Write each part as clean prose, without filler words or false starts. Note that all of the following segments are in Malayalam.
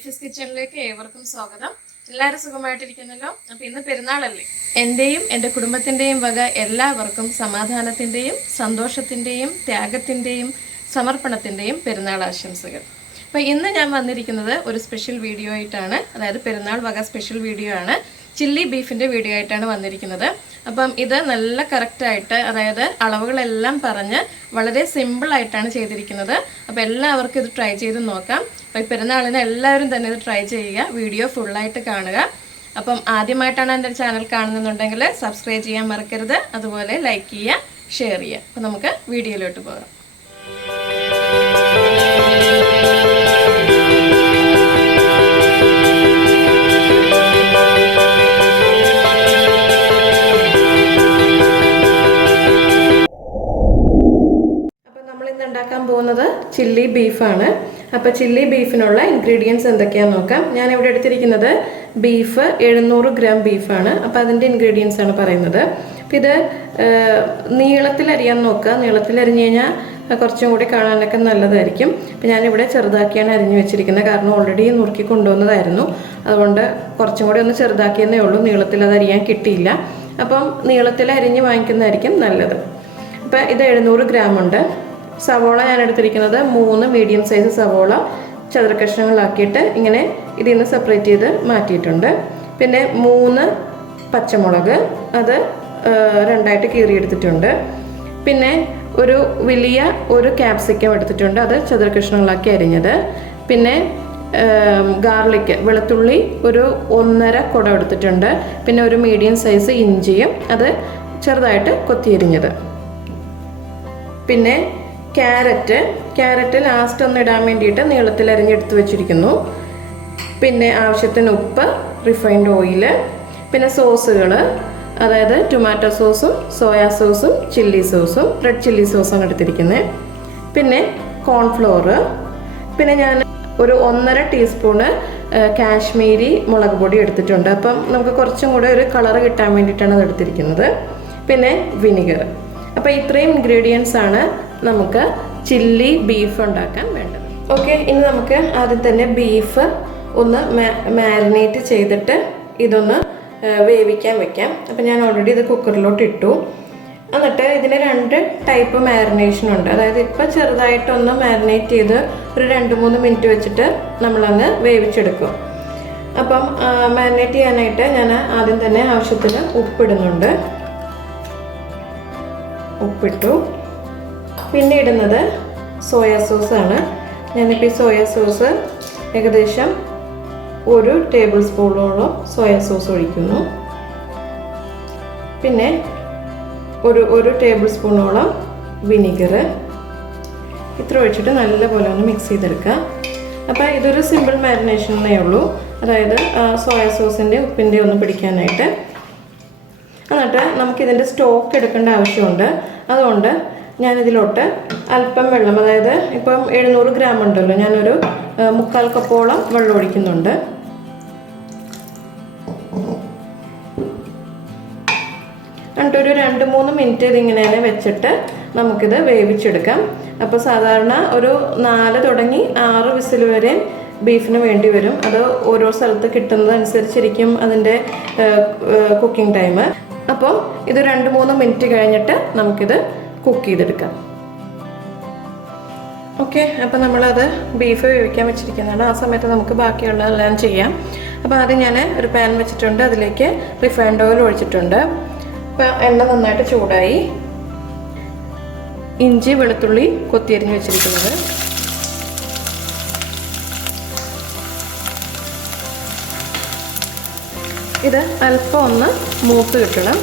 ജൈഫീസ് കിച്ചണിലേക്ക് ഏവർക്കും സ്വാഗതം. എല്ലാവരും സുഖമായിട്ടിരിക്കുന്നല്ലോ. അപ്പോൾ ഇന്ന് പെരുന്നാളല്ലേ. എൻ്റെയും എൻ്റെ കുടുംബത്തിൻ്റെയും വക എല്ലാവർക്കും സമാധാനത്തിൻ്റെയും സന്തോഷത്തിൻ്റെയും ത്യാഗത്തിൻ്റെയും സമർപ്പണത്തിൻ്റെയും പെരുന്നാൾ ആശംസകൾ. അപ്പോൾ ഇന്ന് ഞാൻ വന്നിരിക്കുന്നത് ഒരു സ്പെഷ്യൽ വീഡിയോ ആയിട്ടാണ്. അതായത് പെരുന്നാൾ വക സ്പെഷ്യൽ വീഡിയോ ആണ്. ചില്ലി ബീഫിൻ്റെ വീഡിയോ ആയിട്ടാണ് വന്നിരിക്കുന്നത്. അപ്പം ഇത് നല്ല കറക്റ്റായിട്ട്, അതായത് അളവുകളെല്ലാം പറഞ്ഞ് വളരെ സിമ്പിളായിട്ടാണ് ചെയ്തിരിക്കുന്നത്. അപ്പോൾ എല്ലാവർക്കും ഇത് ട്രൈ ചെയ്ത് നോക്കാം. അപ്പോൾ ഈ പെരുന്നാളിന് എല്ലാവരും തന്നെ ഇത് ട്രൈ ചെയ്യുക, വീഡിയോ ഫുള്ളായിട്ട് കാണുക. അപ്പം ആദ്യമായിട്ടാണ് എൻ്റെ ചാനൽ കാണുന്നുണ്ടെങ്കിൽ സബ്സ്ക്രൈബ് ചെയ്യാൻ മറക്കരുത്. അതുപോലെ ലൈക്ക് ചെയ്യുക, ഷെയർ ചെയ്യുക. അപ്പോൾ നമുക്ക് വീഡിയോയിലോട്ട് പോകാം. ഉണ്ടാക്കാൻ പോകുന്നത് ചില്ലി ബീഫാണ്. അപ്പോൾ ചില്ലി ബീഫിനുള്ള ഇൻഗ്രീഡിയൻസ് എന്തൊക്കെയാണെന്ന് നോക്കാം. ഞാനിവിടെ എടുത്തിരിക്കുന്നത് ബീഫ് 700 ഗ്രാം ബീഫാണ്. അപ്പോൾ അതിൻ്റെ ഇൻഗ്രീഡിയൻസ് ആണ് പറയുന്നത്. അപ്പോൾ ഇത് നീളത്തിലരിയാൻ നോക്കുക. നീളത്തിലരിഞ്ഞ് കഴിഞ്ഞാൽ കുറച്ചും കൂടി കാണാനൊക്കെ നല്ലതായിരിക്കും. അപ്പോൾ ഞാനിവിടെ ചെറുതാക്കിയാണ് അരിഞ്ഞു വെച്ചിരിക്കുന്നത്. കാരണം ഓൾറെഡി നുറുക്കി കൊണ്ടുവന്നതായിരുന്നു. അതുകൊണ്ട് കുറച്ചും കൂടി ഒന്ന് ചെറുതാക്കിയെന്നേ ഉള്ളൂ. നീളത്തിൽ അത് അരിയാൻ കിട്ടിയില്ല. അപ്പം നീളത്തിൽ അരിഞ്ഞ് വാങ്ങിക്കുന്നതായിരിക്കും നല്ലത്. അപ്പോൾ ഇത് 700 ഗ്രാം ഉണ്ട്. സവോള ഞാൻ എടുത്തിരിക്കുന്നത് 3 മീഡിയം സൈസ് സവോള ചതുര കഷ്ണങ്ങളാക്കിയിട്ട് ഇങ്ങനെ ഇതിൽ നിന്ന് സെപ്പറേറ്റ് ചെയ്ത് മാറ്റിയിട്ടുണ്ട്. പിന്നെ 3 പച്ചമുളക്, അത് 2ആയിട്ട് കീറിയെടുത്തിട്ടുണ്ട്. പിന്നെ ഒരു വലിയ ക്യാപ്സിക്കം എടുത്തിട്ടുണ്ട്, അത് ചതുര കഷ്ണങ്ങളാക്കി അരിഞ്ഞത്. പിന്നെ ഗാർലിക്ക്, വെളുത്തുള്ളി ഒരു 1.5 കുടം എടുത്തിട്ടുണ്ട്. പിന്നെ ഒരു മീഡിയം സൈസ് ഇഞ്ചിയും, അത് ചെറുതായിട്ട് കൊത്തിയരിഞ്ഞത്. പിന്നെ ക്യാരറ്റ് ലാസ്റ്റ് ഒന്ന് ഇടാൻ വേണ്ടിയിട്ട് നീളത്തിൽ അരിഞ്ഞെടുത്ത് വെച്ചിരിക്കുന്നു. പിന്നെ ആവശ്യത്തിന് ഉപ്പ്, റിഫൈൻഡ് ഓയിൽ, പിന്നെ സോസുകൾ, അതായത് ടൊമാറ്റോ സോസും സോയാ സോസും ചില്ലി സോസും റെഡ് ചില്ലി സോസും എടുത്തിരിക്കുന്നത്. പിന്നെ കോൺഫ്ലോർ, പിന്നെ ഞാൻ ഒരു 1.5 ടീസ്പൂണ് കാശ്മീരി മുളക് പൊടി എടുത്തിട്ടുണ്ട്. അപ്പം നമുക്ക് കുറച്ചും കൂടെ ഒരു കളറ് കിട്ടാൻ വേണ്ടിയിട്ടാണ് അത് എടുത്തിരിക്കുന്നത്. പിന്നെ വിനിഗർ. അപ്പോൾ ഇത്രയും ഇൻഗ്രീഡിയൻസ് ആണ് നമുക്ക് ചില്ലി ബീഫ് ഉണ്ടാക്കാൻ വേണ്ടത്. ഓക്കെ, ഇനി നമുക്ക് ആദ്യം തന്നെ ബീഫ് ഒന്ന് മാരിനേറ്റ് ചെയ്തിട്ട് ഇതൊന്ന് വേവിക്കാൻ വെക്കാം. അപ്പോൾ ഞാൻ ഓൾറെഡി ഇത് കുക്കറിലോട്ട് ഇട്ടു. എന്നിട്ട് ഇതിന് 2 ടൈപ്പ് മാരിനേഷൻ ഉണ്ട്. അതായത് ഇപ്പോൾ ചെറുതായിട്ടൊന്ന് മാരിനേറ്റ് ചെയ്ത് ഒരു 2-3 മിനിറ്റ് വെച്ചിട്ട് നമ്മളങ്ങ് വേവിച്ചെടുക്കും. അപ്പം മാരിനേറ്റ് ചെയ്യാനായിട്ട് ഞാൻ ആദ്യം തന്നെ ആവശ്യത്തിന് ഉപ്പിടുന്നുണ്ട്. ഉപ്പിട്ടു. പിന്നെ ഇടുന്നത് സോയാ സോസാണ്. ഞാനിപ്പോൾ ഈ സോയാ സോസ് ഏകദേശം 1 ടേബിൾ സ്പൂണോളം സോയാ സോസ് ഒഴിക്കുന്നു. പിന്നെ ഒരു ടേബിൾ സ്പൂണോളം വിനിഗർ. ഇത്ര ഒഴിച്ചിട്ട് നല്ലപോലെ ഒന്ന് മിക്സ് ചെയ്തെടുക്കുക. അപ്പോൾ ഇതൊരു സിമ്പിൾ മാരിനേഷനേ ഉള്ളൂ. അതായത് സോയാ സോസിൻ്റെ ഉപ്പിൻ്റെ ഒന്ന് പിടിക്കാനായിട്ട്. എന്നിട്ട് നമുക്കിതിൻ്റെ സ്റ്റോക്ക് എടുക്കേണ്ട ആവശ്യമുണ്ട്. അതുകൊണ്ട് ഞാനിതിലോട്ട് അല്പം വെള്ളം, അതായത് ഇപ്പം 700 ഗ്രാം ഉണ്ടല്ലോ, ഞാനൊരു 3/4 കപ്പോളം വെള്ളം ഒഴിക്കുന്നുണ്ട്. എന്നിട്ടൊരു 2-3 മിനിറ്റ് ഇതിങ്ങനെ വെച്ചിട്ട് നമുക്കിത് വേവിച്ചെടുക്കാം. അപ്പോൾ സാധാരണ ഒരു 4 തുടങ്ങി 6 വിസിൽ വരെ ബീഫിന് വേണ്ടി വരും. അത് ഓരോ സ്ഥലത്ത് കിട്ടുന്നതനുസരിച്ചിരിക്കും അതിൻ്റെ കുക്കിംഗ് ടൈം. അപ്പോൾ ഇത് 2-3 മിനിറ്റ് കഴിഞ്ഞിട്ട് നമുക്കിത് കുക്ക് ചെയ്തെടുക്കാം. ഓക്കെ, അപ്പോൾ നമ്മളത് ബീഫ് വേവിക്കാൻ വെച്ചിരിക്കുന്നതാണ്. ആ സമയത്ത് നമുക്ക് ബാക്കിയുള്ളതെല്ലാം ചെയ്യാം. അപ്പോൾ ആദ്യം ഞാൻ ഒരു പാൻ വെച്ചിട്ടുണ്ട്. അതിലേക്ക് റിഫൈൻഡ് ഓയിൽ ഒഴിച്ചിട്ടുണ്ട്. അപ്പോൾ എണ്ണ നന്നായിട്ട് ചൂടായി. ഇഞ്ചി വെളുത്തുള്ളി കൊത്തിയരിഞ്ഞ് വെച്ചിരിക്കുന്നത്, ഇത് അല്പം ഒന്ന് മൂത്ത് കിട്ടണം.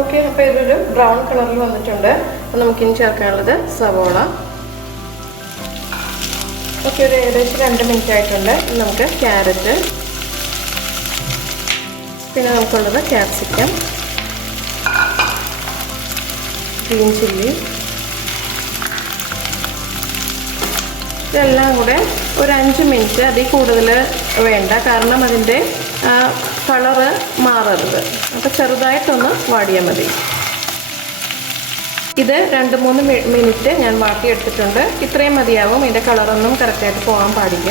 ഓക്കെ, അപ്പോൾ ഇതൊരു ബ്രൗൺ കളറിൽ വന്നിട്ടുണ്ട്. അപ്പോൾ നമുക്കിനി ചേർക്കാനുള്ളത് സവോള. ഓക്കെ, ഒരു ഏകദേശം 2 മിനിറ്റ് ആയിട്ടുണ്ട്. നമുക്ക് ക്യാരറ്റ്, പിന്നെ നമുക്കുള്ളത് ക്യാപ്സിക്കം, ഗ്രീൻ ചില്ലി, ഇതെല്ലാം കൂടെ ഒരു 5 മിനിറ്റ്, അതിൽ കൂടുതൽ വേണ്ട. കാരണം അതിൻ്റെ കളറ് മാറരുത്. അപ്പോൾ ചെറുതായിട്ടൊന്ന് വാടിയാൽ മതി. ഇത് 2-3 മിനിറ്റ് ഞാൻ വാട്ടിയെടുത്തിട്ടുണ്ട്. ഇത്രയും മതിയാവും. ഇതിൻ്റെ കളറൊന്നും കറക്റ്റായിട്ട് പോകാൻ പാടില്ല.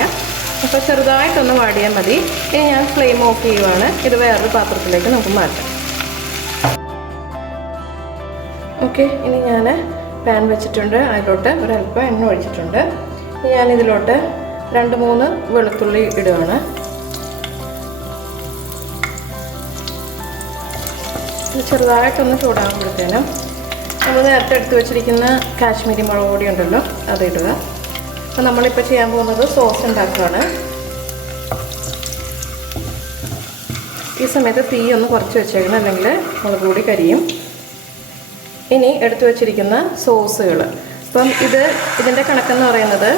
അപ്പോൾ ചെറുതായിട്ടൊന്ന് വാടിയാൽ മതി. ഇനി ഞാൻ ഫ്ലെയിം ഓഫ് ചെയ്യുവാണ്. ഇത് വേറൊരു പാത്രത്തിലേക്ക് നമുക്ക് മാറ്റാം. ഓക്കെ, ഇനി ഞാൻ പാൻ വെച്ചിട്ടുണ്ട്. അതിലോട്ട് ഒരല്പം എണ്ണ ഒഴിച്ചിട്ടുണ്ട്. ഞാനിതിലോട്ട് 2-3 വെളുത്തുള്ളി ഇടുകയാണ്. ഇത് ചെറുതായിട്ടൊന്ന് ചൂടാകുമ്പോഴത്തേനും നമ്മൾ നേരത്തെ എടുത്ത് വെച്ചിരിക്കുന്ന കാശ്മീരി മുളക് പൊടി ഉണ്ടല്ലോ അതിടുക. അപ്പോൾ നമ്മളിപ്പോൾ ചെയ്യാൻ പോകുന്നത് സോസ് ഉണ്ടാക്കുകയാണ്. ഈ സമയത്ത് തീ ഒന്ന് കുറച്ച് വെച്ചേക്കണം, അല്ലെങ്കിൽ മുളക് പൊടി കരിയും. ഇനി എടുത്തു വച്ചിരിക്കുന്ന സോസുകൾ. അപ്പം ഇതിൻ്റെ കണക്കെന്ന് പറയുന്നത്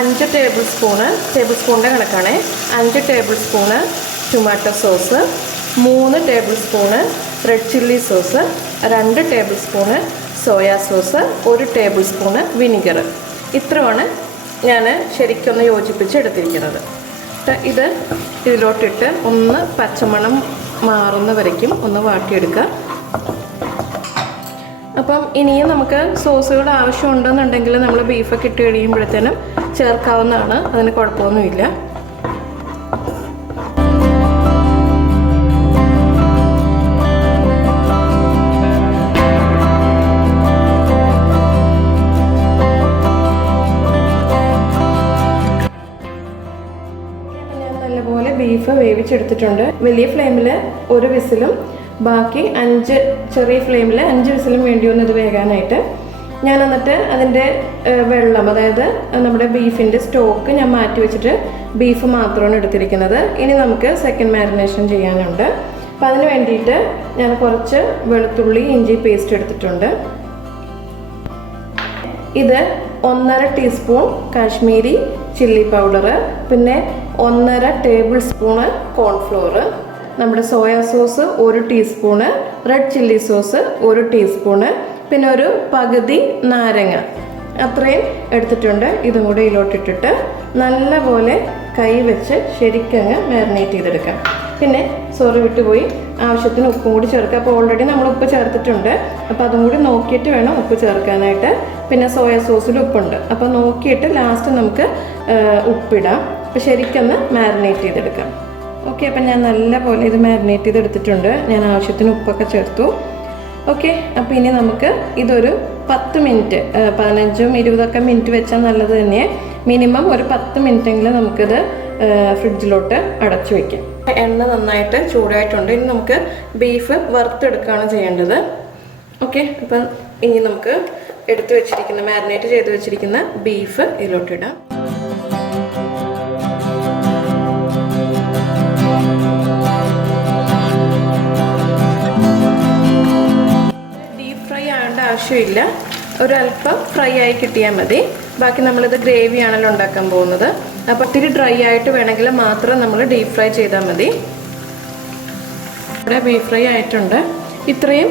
5 ടേബിൾ സ്പൂണിൻ്റെ കണക്കാണ്. 5 table spoon tomato sauce, 3 table spoon red chilli sauce, 2 table spoon soya sauce, 1 table spoon vinegar. ഇത്രയാണ് ഞാൻ ശരിക്കൊന്ന് യോജിപ്പിച്ച് എടുത്തിരിക്കുന്നത്. ഇത് ഇതിലോട്ടിട്ട് ഒന്ന് പച്ചമണം മാറുന്ന വരയ്ക്കും ഒന്ന് വാട്ടിയെടുക്കുക. അപ്പം ഇനിയും നമുക്ക് സോസുകൾ ആവശ്യമുണ്ടെന്നുണ്ടെങ്കിൽ നമ്മൾ ബീഫൊക്കെ ഇട്ട് കഴിയുമ്പോഴത്തേനും ചേർക്കാവുന്നതാണ്. അതിന് കുഴപ്പമൊന്നുമില്ല. നല്ലപോലെ ബീഫ് വേവിച്ചെടുത്തിട്ടുണ്ട്. വലിയ ഫ്ലെയിമിൽ 1 വിസിലും ബാക്കി 5 ചെറിയ ഫ്ലെയിമിൽ 5 വിസിലും വേണ്ടി വന്നു ഇത് വേകാനായിട്ട്. ഞാൻ എന്നിട്ട് അതിൻ്റെ വെള്ളം, അതായത് നമ്മുടെ ബീഫിൻ്റെ സ്റ്റോക്ക് ഞാൻ മാറ്റി വെച്ചിട്ട് ബീഫ് മാത്രമാണ് എടുത്തിരിക്കുന്നത്. ഇനി നമുക്ക് സെക്കൻഡ് മാരിനേഷൻ ചെയ്യാനുണ്ട്. അപ്പം അതിന് വേണ്ടിയിട്ട് ഞാൻ കുറച്ച് വെളുത്തുള്ളി ഇഞ്ചി പേസ്റ്റ് എടുത്തിട്ടുണ്ട്. ഇത് 1.5 ടീസ്പൂൺ കാശ്മീരി ചില്ലി പൗഡർ, പിന്നെ 1.5 ടേബിൾ സ്പൂണ് കോൺഫ്ലോർ, നമ്മുടെ soya sauce 1 teaspoon, red chilli sauce 1 teaspoon, പിന്നെ ഒരു പകുതി നാരങ്ങ അത്രയും എടുത്തിട്ടുണ്ട്. ഇതും കൂടെ ഇതിലോട്ടിട്ടിട്ട് നല്ലപോലെ കൈ വെച്ച് ശരിക്കങ്ങ് മാരിനേറ്റ് ചെയ്തെടുക്കാം. പിന്നെ വിട്ടുപോയി, ആവശ്യത്തിന് ഉപ്പും കൂടി ചേർക്കുക. അപ്പോൾ ഓൾറെഡി നമ്മൾ ഉപ്പ് ചേർത്തിട്ടുണ്ട്. അപ്പോൾ അതും കൂടി നോക്കിയിട്ട് വേണം ഉപ്പ് ചേർക്കാനായിട്ട്. പിന്നെ സോയാ സോസിൽ ഉപ്പുണ്ട്. അപ്പോൾ നോക്കിയിട്ട് ലാസ്റ്റ് നമുക്ക് ഉപ്പിടാം. അപ്പോൾ ശരിക്കൊന്ന് മാരിനേറ്റ് ചെയ്തെടുക്കാം. ഓക്കെ, അപ്പം ഞാൻ നല്ലപോലെ ഇത് മാരിനേറ്റ് ചെയ്തെടുത്തിട്ടുണ്ട്. ഞാൻ ആവശ്യത്തിന് ഉപ്പൊക്കെ ചേർത്തു. ഓക്കെ, അപ്പോൾ ഇനി നമുക്ക് ഇതൊരു 10 മിനിറ്റ് 15-20 മിനിറ്റ് വെച്ചാൽ നല്ലത് തന്നെ. മിനിമം ഒരു 10 മിനിറ്റെങ്കിലും നമുക്കിത് ഫ്രിഡ്ജിലോട്ട് അടച്ചു വയ്ക്കാം. എണ്ണ നന്നായിട്ട് ചൂടായിട്ടുണ്ട്. ഇനി നമുക്ക് ബീഫ് വറുത്തെടുക്കുകയാണ് ചെയ്യേണ്ടത്. ഓക്കെ, അപ്പം ഇനി നമുക്ക് എടുത്തു വെച്ചിരിക്കുന്ന മാരിനേറ്റ് ചെയ്ത് വെച്ചിരിക്കുന്ന ബീഫ് ഇതിലോട്ടിടാം. ഡീപ്പ് ഫ്രൈ ആവേണ്ട ആവശ്യമില്ല, ഒരല്പം ഫ്രൈ ആയി കിട്ടിയാൽ മതി. ബാക്കി നമ്മളിത് ഗ്രേവിയാണല്ലോ ഉണ്ടാക്കാൻ പോകുന്നത്. അപ്പോൾ ഒത്തിരി ഡ്രൈ ആയിട്ട് വേണമെങ്കിൽ മാത്രം നമ്മൾ ഡീപ്പ് ഫ്രൈ ചെയ്താൽ മതി. ഇവിടെ ബീഫ് ഫ്രൈ ആയിട്ടുണ്ട്. ഇത്രയും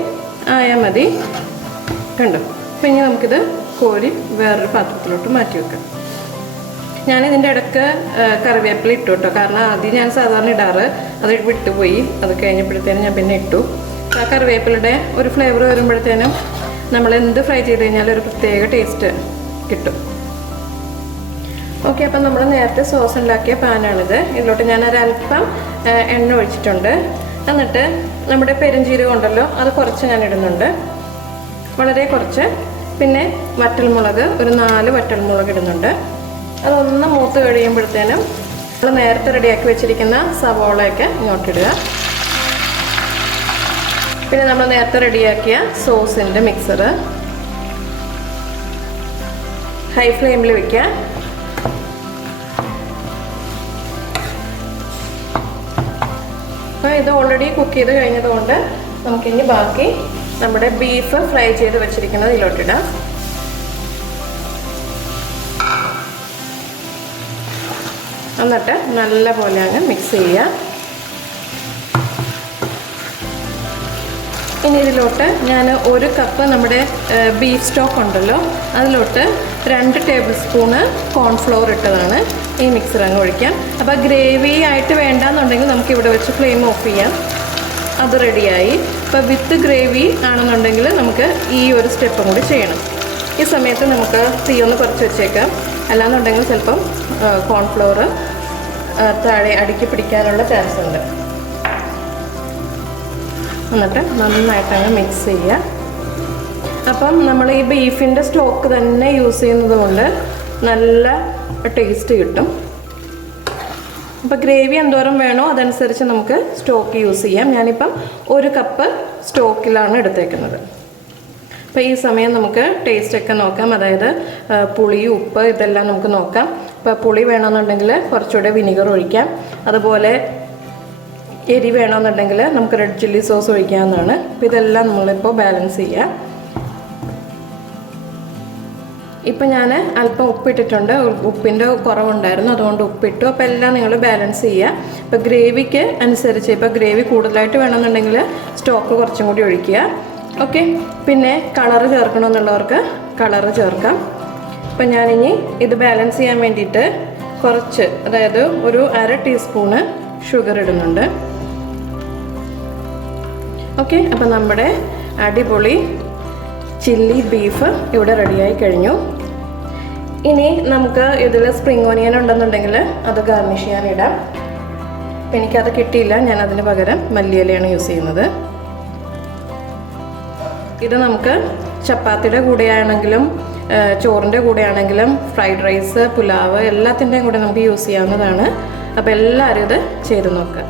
ആയാൽ മതി. കണ്ടോ? അപ്പോൾ ഇനി നമുക്കിത് കോരി വേറൊരു പാത്രത്തിലോട്ട് മാറ്റി വെക്കാം. ഞാനിതിൻ്റെ ഇടയ്ക്ക് കറിവേപ്പില ഇട്ടു കേട്ടോ. കാരണം ആദ്യം ഞാൻ സാധാരണ ഇടാറ്, അത് വിട്ടുപോയി. അത് കഴിഞ്ഞപ്പോഴത്തേനും ഞാൻ പിന്നെ ഇട്ടു. ആ കറിവേപ്പിലയുടെ ഒരു ഫ്ലേവർ വരുമ്പോഴത്തേനും നമ്മൾ എന്ത് ഫ്രൈ ചെയ്ത് കഴിഞ്ഞാലും ഒരു പ്രത്യേക ടേസ്റ്റ് കിട്ടും. ഓക്കെ, അപ്പം നമ്മൾ നേരത്തെ സോസ് ഉണ്ടാക്കിയ പാനാണിത്. ഇതിലോട്ട് ഞാനൊരല്പം എണ്ണ ഒഴിച്ചിട്ടുണ്ട്. എന്നിട്ട് നമ്മുടെ പെരുംജീരകം ഉണ്ടല്ലോ, അത് കുറച്ച് ഞാൻ ഇടുന്നുണ്ട്, വളരെ കുറച്ച്. പിന്നെ വറ്റൽമുളക് ഒരു 4 വറ്റൽമുളക് ഇടുന്നുണ്ട്. അതൊന്ന് മൂത്ത് കഴിയുമ്പോഴത്തേനും നമ്മൾ നേരത്തെ റെഡിയാക്കി വെച്ചിരിക്കുന്ന സവോളയൊക്കെ ഇങ്ങോട്ടിടുക. പിന്നെ നമ്മൾ നേരത്തെ റെഡിയാക്കിയ സോസിൻ്റെ മിക്സർ ഹൈ ഫ്ലെയിമിൽ വയ്ക്കുക. അപ്പോൾ ഇത് ഓൾറെഡി കുക്ക് ചെയ്ത് കഴിഞ്ഞതുകൊണ്ട് നമുക്കിനി ബാക്കി നമ്മുടെ ബീഫ് ഫ്രൈ ചെയ്ത് വെച്ചിരിക്കുന്നത് ഇതിലോട്ടിടാം. എന്നിട്ട് നല്ലപോലെ അങ്ങ് മിക്സ് ചെയ്യുക. ഇനി ഇതിലോട്ട് ഞാൻ 1 കപ്പ് നമ്മുടെ ബീഫ് സ്റ്റോക്ക് ഉണ്ടല്ലോ, അതിലോട്ട് 2 ടേബിൾ സ്പൂണ് കോൺഫ്ലോർ ഇട്ടതാണ് ഈ മിക്സർ അങ്ങ് ഒഴിക്കാം. അപ്പോൾ ഗ്രേവി ആയിട്ട് വേണ്ടാന്നുണ്ടെങ്കിൽ നമുക്ക് ഇവിടെ വെച്ച് ഫ്ലെയിം ഓഫ് ചെയ്യാം. അത് റെഡിയായി. അപ്പോൾ വിത്ത് ഗ്രേവി ആണെന്നുണ്ടെങ്കിൽ നമുക്ക് ഈ ഒരു സ്റ്റെപ്പും കൂടി ചെയ്യണം. ഈ സമയത്ത് നമുക്ക് തീ ഒന്ന് കുറച്ച് വെച്ചേക്കാം. അല്ലാന്നുണ്ടെങ്കിൽ ചിലപ്പം കോൺഫ്ലോർ താഴെ അടുക്കി പിടിക്കാനുള്ള ചാൻസ് ഉണ്ട്. എന്നിട്ട് നന്നായിട്ടങ്ങ് മിക്സ് ചെയ്യുക. അപ്പം നമ്മൾ ഈ ബീഫിൻ്റെ സ്റ്റോക്ക് തന്നെ യൂസ് ചെയ്യുന്നത് കൊണ്ട് നല്ല ടേസ്റ്റ് കിട്ടും. അപ്പോൾ ഗ്രേവി എന്തോരം വേണോ അതനുസരിച്ച് നമുക്ക് സ്റ്റോക്ക് യൂസ് ചെയ്യാം. ഞാനിപ്പം 1 കപ്പ് സ്റ്റോക്കിലാണ് എടുത്തേക്കുന്നത്. അപ്പോൾ ഈ സമയം നമുക്ക് ടേസ്റ്റൊക്കെ നോക്കാം. അതായത് പുളി, ഉപ്പ് ഇതെല്ലാം നമുക്ക് നോക്കാം. ഇപ്പോൾ പുളി വേണമെന്നുണ്ടെങ്കിൽ കുറച്ചുകൂടെ വിനിഗർ ഒഴിക്കാം. അതുപോലെ എരി വേണമെന്നുണ്ടെങ്കിൽ നമുക്ക് റെഡ് ചില്ലി സോസ് ഒഴിക്കാവുന്നതാണ്. അപ്പോൾ ഇതെല്ലാം നമ്മളിപ്പോൾ ബാലൻസ് ചെയ്യുക. ഇപ്പം ഞാൻ അല്പം ഉപ്പിട്ടിട്ടുണ്ട്. ഉപ്പിൻ്റെ കുറവുണ്ടായിരുന്നു, അതുകൊണ്ട് ഉപ്പിട്ടു. അപ്പോൾ എല്ലാം നിങ്ങൾ ബാലൻസ് ചെയ്യുക. ഇപ്പോൾ ഗ്രേവിക്ക് അനുസരിച്ച്, ഇപ്പോൾ ഗ്രേവി കൂടുതലായിട്ട് വേണമെന്നുണ്ടെങ്കിൽ സ്റ്റോക്ക് കുറച്ചും കൂടി ഒഴിക്കുക. ഓക്കെ. പിന്നെ കളറ് ചേർക്കണമെന്നുള്ളവർക്ക് കളറ് ചേർക്കാം. അപ്പം ഞാനിനി ഇത് ബാലൻസ് ചെയ്യാൻ വേണ്ടിയിട്ട് കുറച്ച്, അതായത് ഒരു 1/2 ടീസ്പൂണ് ഷുഗർ ഇടുന്നുണ്ട്. ഓക്കെ. അപ്പം നമ്മുടെ അടിപൊളി ചില്ലി ബീഫ് ഇവിടെ റെഡിയായി കഴിഞ്ഞു. ഇനി നമുക്ക് ഇതിൽ സ്പ്രിംഗ് ഓനിയൻ ഉണ്ടെന്നുണ്ടെങ്കിൽ അത് ഗാർണിഷ് ചെയ്യാനിടാം. അപ്പം എനിക്കത് കിട്ടിയില്ല, ഞാൻ അതിന് പകരം മല്ലിയിലയാണ് യൂസ് ചെയ്യുന്നത്. ഇത് നമുക്ക് ചപ്പാത്തിയുടെ കൂടെയാണെങ്കിലും ചോറിൻ്റെ കൂടെയാണെങ്കിലും ഫ്രൈഡ് റൈസ്, പുലാവ് എല്ലാത്തിൻ്റെയും കൂടെ നമുക്ക് യൂസ് ചെയ്യാവുന്നതാണ്. അപ്പോൾ എല്ലാവരും ഇത് ചെയ്ത് നോക്കുക.